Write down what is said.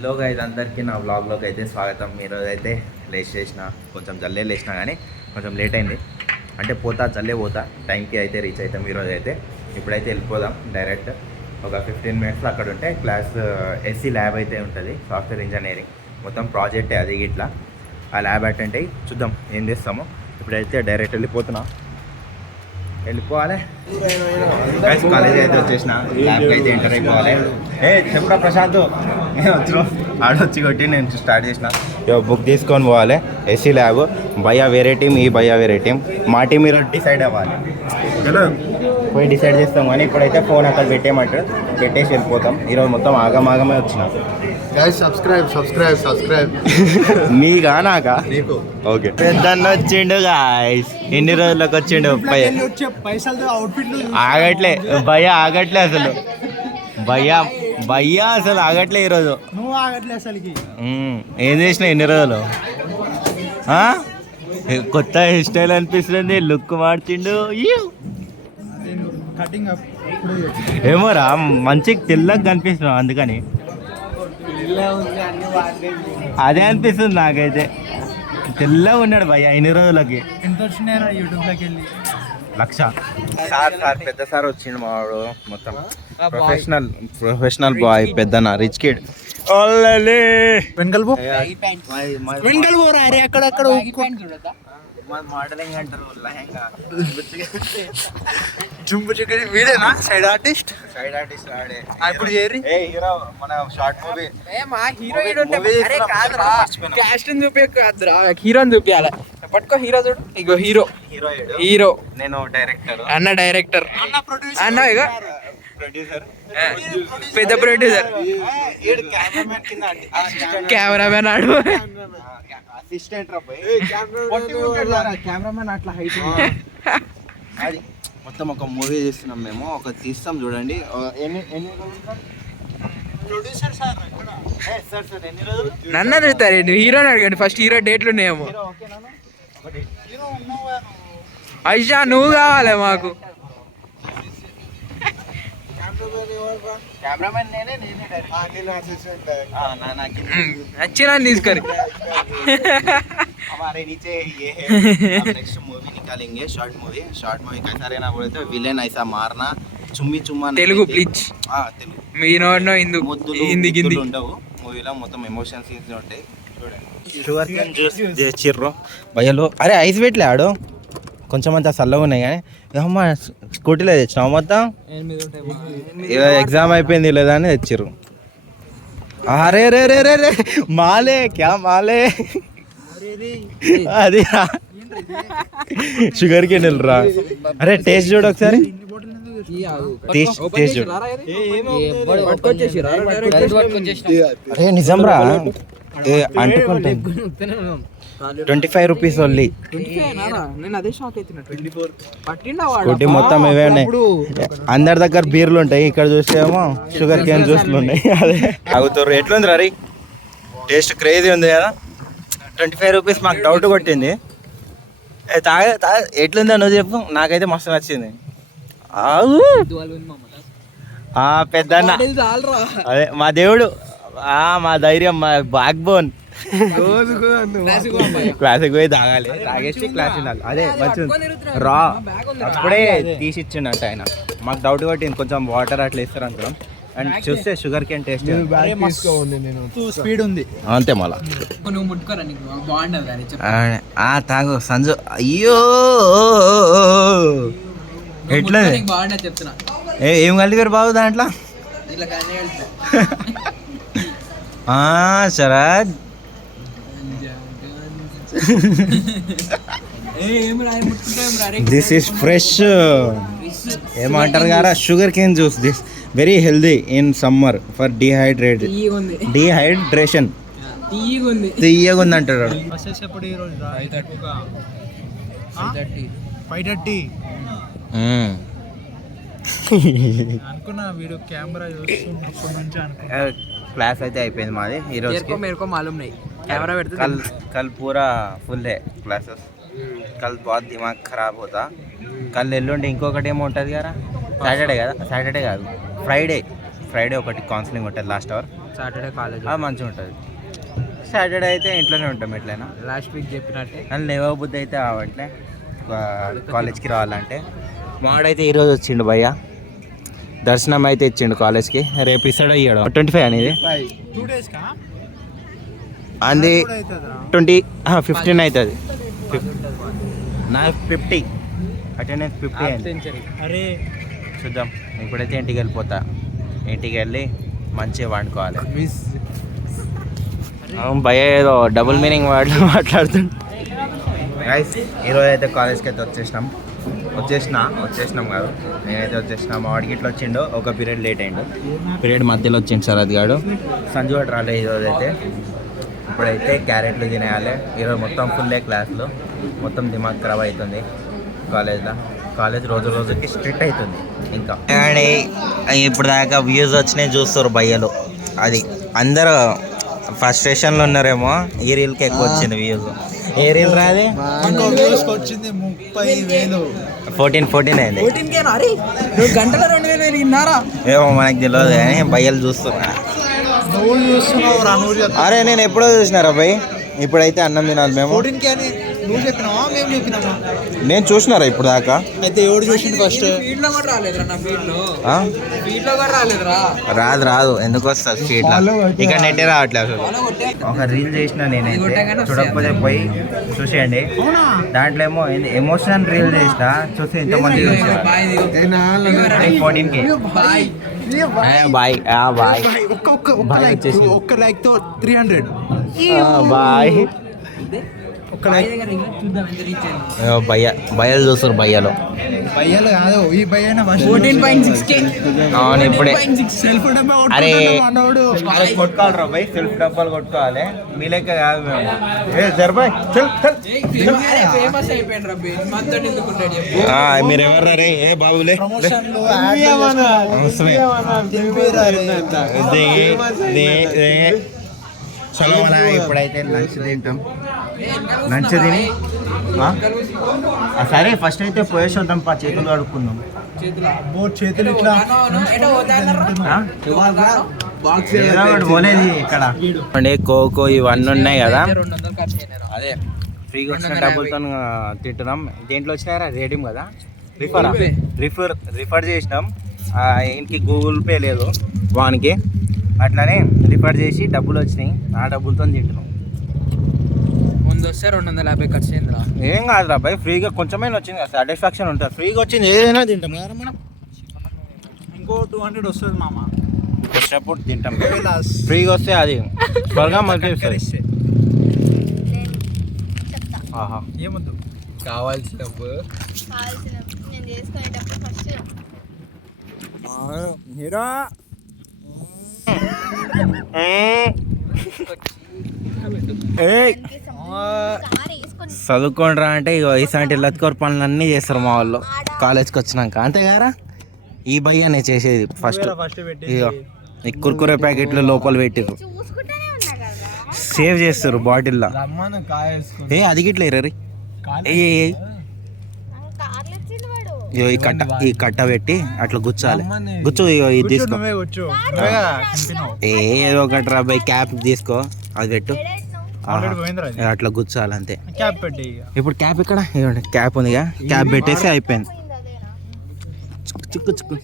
Hello guys, అందరికీ నా వ్లాగ్లోకి అయితే స్వాగతం. ఈరోజు అయితే లేచిన కొంచెం జల్లే లేచినా కానీ కొంచెం లేట్ అయింది. అంటే జల్లే పోతా టైంకి అయితే రీచ్ అవుతాం. ఈరోజు అయితే ఇప్పుడైతే వెళ్ళిపోదాం డైరెక్ట్. ఒక 15 మినిట్స్లో అక్కడ ఉంటే క్లాస్ ఎస్సీ ల్యాబ్ అయితే ఉంటుంది, సాఫ్ట్వేర్ ఇంజనీరింగ్ మొత్తం ప్రాజెక్టే అది. ఇట్లా ఆ ల్యాబ్ అటెండ్ అయ్యి చూద్దాం ఏం చేస్తామో. ఇప్పుడైతే డైరెక్ట్ వెళ్ళిపోవాలి. కాలేజ్ అయితే వచ్చేసిన, ల్యాబ్కి అయితే ఎంటర్ అయిపోవాలి. చెప్పరా ప్రశాంత్, నేను వచ్చిన ఆడొచ్చి కొట్టి నేను స్టార్ట్ చేసిన. బుక్ తీసుకొని పోవాలి. ఎస్సీ ల్యాబ్ భయ్యా వేరే టీం, ఈ భయ్యా వేరే టీం. మా టీం మీరు డిసైడ్ అవ్వాలి. చలో పోయి డిసైడ్ చేస్తాం. కానీ ఇప్పుడైతే ఫోన్ అక్కడ పెట్టేసి వెళ్ళిపోతాం. ఈరోజు మొత్తం ఆగమాగమే వచ్చిన. సబ్స్క్రైబ్ మీకా నాకా? ఓకే. పెద్దన్న వచ్చిండు గాయస్. ఎన్ని రోజులకు వచ్చిండు? ఆగట్లే భయ్యా, ఆగట్లే అసలు. భయ్యా అసలు ఆగట్లే ఈరోజు. నువ్వు ఆగట్లే అసలుకి. ఏం చేసినా ఎన్ని రోజులు? కొత్త హెయిర్ స్టైల్ అనిపిస్తుంది, లుక్ మార్చిండు. ఏమోరా మంచి తెల్లగా కనిపిస్తున్నావు, అందుకని అదే అనిపిస్తుంది నాకైతే. తెల్లగా ఉన్నాడు భయ్య ఇన్ని రోజులకి. ఎంత వచ్చినాయి యూట్యూబ్లోకి వెళ్ళి? 1,00,000. సార్ పెద్ద సార్ వచ్చిండు మా వాడు. మొత్తం ప్రొఫెషనల్ బాయ్, పెద్దనా రిచ్ కిడ్. అక్కడక్కడ మోడలింగ్ అంటారు, లెహంగా. వీడేనా సైడ్ ఆర్టిస్ట్ ఆడే. ఇప్పుడు చేరి హీరో మన షార్ట్ మూవీ. క్యాస్ట్ని చూపించద్దురా, హీరోని చూపించాలి. పట్టుకో హీరో చూడు. ఇగో హీరో నేను డైరెక్టర్, అన్న డైరెక్టర్, అన్న ఇగో ప్రొడ్యూసర్, పెద్ద ప్రొడ్యూసర్, కెమెరామెన్ ఆడు, అసిస్టెంట్. కెమెరామెన్ అట్లా హైట్. అది మొత్తం ఒక మూవీ చేస్తున్నాం మేము. ఒక తీస్తాం చూడండి. నన్ను అడుగుతారు హీరోని అడగండి ఫస్ట్. హీరో డేట్లు ఉన్నాయేమో. ఐషా నువ్వు కావాలి మాకు. నచ్చిన తీసుకొని हमारे नीचे ये है. नेक्स्ट मूवी निकालेंगे, शॉर्ट मूवी कैसा रहना बोले तो विलेन ऐसा मारना, చుమ్మా. తెలుగు ప్లీజ్. తెలుగు మీ నోడ్నో హిందీ గింది ఉండవు మూవీలో. మొత్తం ఎమోషన్ సీన్స్ ఉంటాయి చూడండి. షుగర్ కేన్ జ్యూస్ తెచ్చిర్రు భయ్యలు. అరే ఐస్ పెట్టలే ఆడు, కొంచెం అంతా చల్లగా ఉన్నాయి. కానీ అమ్మ స్కూటీలో తెచ్చినావు మొత్తం. ఎగ్జామ్ అయిపోయింది లేదా అని తెచ్చిర్రు. అరే రే రే రే రే మాలే క్యా మాలే. అది షుగర్ కేన్ రా. అరే టేస్ట్ చూడు ఒకసారి, టేస్ట్ చూడు. అరే నిజం రా, అంటుకుంటా. 25 రూపీస్ ఓన్లీ. స్కూటీ మొత్తం ఇవే ఉన్నాయి. అందరి దగ్గర బీర్లు ఉంటాయి, ఇక్కడ చూస్తేమో షుగర్ కేన్ జ్యూస్లు ఉన్నాయి. అదే తాగుతారు. ఎట్లుంది రీ? టేస్ట్ క్రేజీ ఉంది కదా. 25 రూపీస్ మాకు డౌట్ కొట్టింది. ఎట్లుందో నువ్వు చెప్పు. నాకైతే మస్తు నచ్చింది. పెద్ద అదే మా దేవుడు, మా ధైర్యం, మా బ్యాక్ బోన్. క్లాసిక్ పోయి తాగాలి, తాగేసి క్లాస్ ఉండాలి. అదే మంచి రా. అప్పుడే తీసిచ్చిండట ఆయన. మాకు డౌట్ కొట్టింది, కొంచెం వాటర్ అట్లా ఇస్తారు అనుకున్నాం. అండ్ చూస్తే షుగర్ కేన్ టేస్ట్ స్పీడ్ ఉంది అంతే. మళ్ళా తాగు సంజు. అయ్యో ఎట్లా ఏం కలిపారు బాబు దాంట్లో? Sharad this is fresh. ఏమంటారు కదా, sugar cane juice. This very healthy in summer for dehydration. తీయగా ఉంది అంటారు. 5:30 అనుకున్నా. వీడు కెమెరా చూస్తున్నప్పటి నుంచి అనుకున్నా. క్లాస్ అయితే అయిపోయింది మాది ఈరోజు. कल पूरा फुल है क्लासेस. कल बहुत दिमाग खराब होता. कल ఎల్లుండి ఇంకొకటి ఏమో ఉంటుంది కదా, సాటర్డే కాదు, ఫ్రైడే ఒకటి కౌన్సిలింగ్ ఉంటుంది last hour. So Saturday college అది మంచిగా ఉంటుంది. సాటర్డే అయితే ఇంట్లోనే ఉంటాం ఎట్లయినా. లాస్ట్ వీక్ చెప్పినట్టే. అని లేవ బుద్ధి అయితే అవంటే కాలేజ్కి రావాలంటే. మాడైతే ఈరోజు వచ్చిండు భయ్య, దర్శనం అయితే ఇచ్చిండు కాలేజ్కి. రేపు ఇస్తాడు ఇయ్యడం 25 అనేది 2 days కా అంది 15 అవుతుంది. నా 50 అటెండెన్స్ 50 అయింది. అరే చూద్దాం. ఇప్పుడైతే ఇంటికి వెళ్ళిపోతా. ఇంటికి వెళ్ళి మంచిగా వండుకోవాలి. భయ ఏదో డబుల్ మీనింగ్ వర్డ్ మాట్లాడుతుంది. గైస్ ఈరోజు అయితే కాలేజ్కి అయితే వచ్చేసినాం కాదు, నేనైతే వచ్చేసినా. మా వాడికి ఇట్లా వచ్చిండు, ఒక పీరియడ్ లేట్ అయిండు. పీరియడ్ మధ్యలో వచ్చిండు సార్ అది కాడు. సంజు వాడు రాలే ఈరోజు అయితే. ఇప్పుడైతే క్యారెట్లు తినేయాలి. ఈరోజు మొత్తం ఫుల్లే క్లాసులు, మొత్తం దిమాగ్ ఖరాబ్ అవుతుంది కాలేజ్లో. కాలేజ్ రోజు రోజుకి స్ట్రిక్ట్ అవుతుంది. ఇంకా ఇప్పుడు దాకా వ్యూస్ వచ్చినాయి చూస్తారు భయ్యలు. అది అందరూ ఫ్రస్ట్రేషన్లో ఉన్నారేమో. ఈ రీల్కి ఎక్కువ వచ్చింది వ్యూస్. ఏ రీల్ రాది వచ్చింది 30,000. 14 అయింది. గంటల 2,000 పెరిగినారా ఏమో మనకు తెలియదు కానీ భయ్యలు చూస్తున్నా. నువ్వు చూస్తున్నావు. అరే నేను ఎప్పుడో చూసినారా భయ్. ఇప్పుడైతే అన్నం తినాలి మేము. 14 అని నువ్వు చెప్పినావా మేము చెప్పినామా? నేను చూసినారా ఇప్పుడు దాకా. అయితే ఎవడు చూసిండు ఫస్ట్? ఫీల్డ్ లో కూడా రాలేదురా. నా ఫీల్డ్ లో కూడా రాలేదురా. రాదు ఎందుకు వస్తుంది స్పీడ్లో. ఇక్కడ నెట్టే రావట్లేదు అసలు. ఒక రీల్ చేసిన నేనైతే, చూడకపోతే పోయి చూసేయండి. దాంట్లో ఏమో ఎమోషనల్ రీల్ చేసిన, చూసి ఎంతమంది చూసారు. 14K బాయ్ బాయ్ ఒక్క లైక్ తో 300. బాయ్. ఒక్క లైక్ భయ్యలు చూస్తారు భయ్యలు. భయ్యాలు కాదు, ఈ భయ్యన 14.6K. అవును ఇప్పుడే. సెల్ఫ్ డబ్బా అరే కొట్టుకుంటాడు. కొట్టుకోవాలి రా భయ్, సెల్ఫ్ డబ్బాలు కొట్టుకోవాలి. మీ లెక్క కాదు మేము. జరబాయ్ ఫేమస్ అయిపోయింది రా. మనతో ఎందుకుంటాడు చెప్పు. మీరు ఎవరు రే? ఏ బాబులే ప్రమోషన్లు యాడ్లు చలో మన ఇప్పుడైతే లంచ్ తింటాం. లంచ్ తిని సరే ఫస్ట్ అయితే పోయేసి వద్దాం. చేతులు కడుక్కుందాం. చేతులు ఇట్లా ఏదో ఒకటి పోలేదు ఇక్కడ. అంటే కోకో ఇవన్నీ ఉన్నాయి కదా, 200 ఖర్చు అయినారా. అదే ఫ్రీగా వచ్చిన డబ్బులతో తింటున్నాం. దేంట్లో వచ్చినారా? రేడియం కదా, రిఫర్ చేసినాం. ఇంటికి గూగుల్ పే లేదు వానికి, అట్లానే రిఫర్ చేసి డబ్బులు వచ్చినాయి. ఆ డబ్బులతో తింటున్నాం. ముందు వస్తే 250 ఖర్చు అయిందిరా. ఏం కాదురా భయ్, ఫ్రీగా కొంచెమైనా వచ్చింది కదా, సాటిస్ఫాక్షన్ ఉంటుంది. ఫ్రీగా వచ్చింది ఏదైనా తింటాం కదా మనం. ఇంకో 200 వస్తుంది మామ. వచ్చినప్పుడు తింటాం. ఫ్రీగా వస్తే అది త్వరగా మనకి వస్తుంది. ఆహా ఏమొద్దు కావాల్సినప్పుడు నేను చేసుకునేటప్పుడు ఫస్ట్ హీరో చదువుకోండిరా అంటే ఇగో ఇలాంటి లత్కోర్ పనులు అన్నీ చేస్తారు మా వాళ్ళు కాలేజ్కి వచ్చినాక. అంతే కదా, ఈ భయ్యనే చేసేది ఫస్ట్. ఇగో ఈ కుర్కురే ప్యాకెట్లు లోపల పెట్టిరు, చూసుకుంటానే ఉన్నా కదా. సేవ్ చేస్తారు బాటిల్లో. రమ్మను కాయేసుకుని ఏ అది గిట్ల ఇర్రీ. ఏ కార్లు వచ్చింది వాడు. ఇగో ఈ కట్ట పెట్టి అట్లా గుచ్చాలి. గుచ్చు. ఇగో ఇది తీసుకో. ఏదో ఒకటి రా బై, క్యాప్ తీసుకో, అది పెట్టు. అట్లా గుచ్చాలి అంతే. క్యాప్ పెట్టి ఇప్పుడు క్యాప్ ఇక్కడ క్యాప్ ఉందిగా, క్యాప్ పెట్టేసి అయిపోయింది. చిక్కు చిక్కు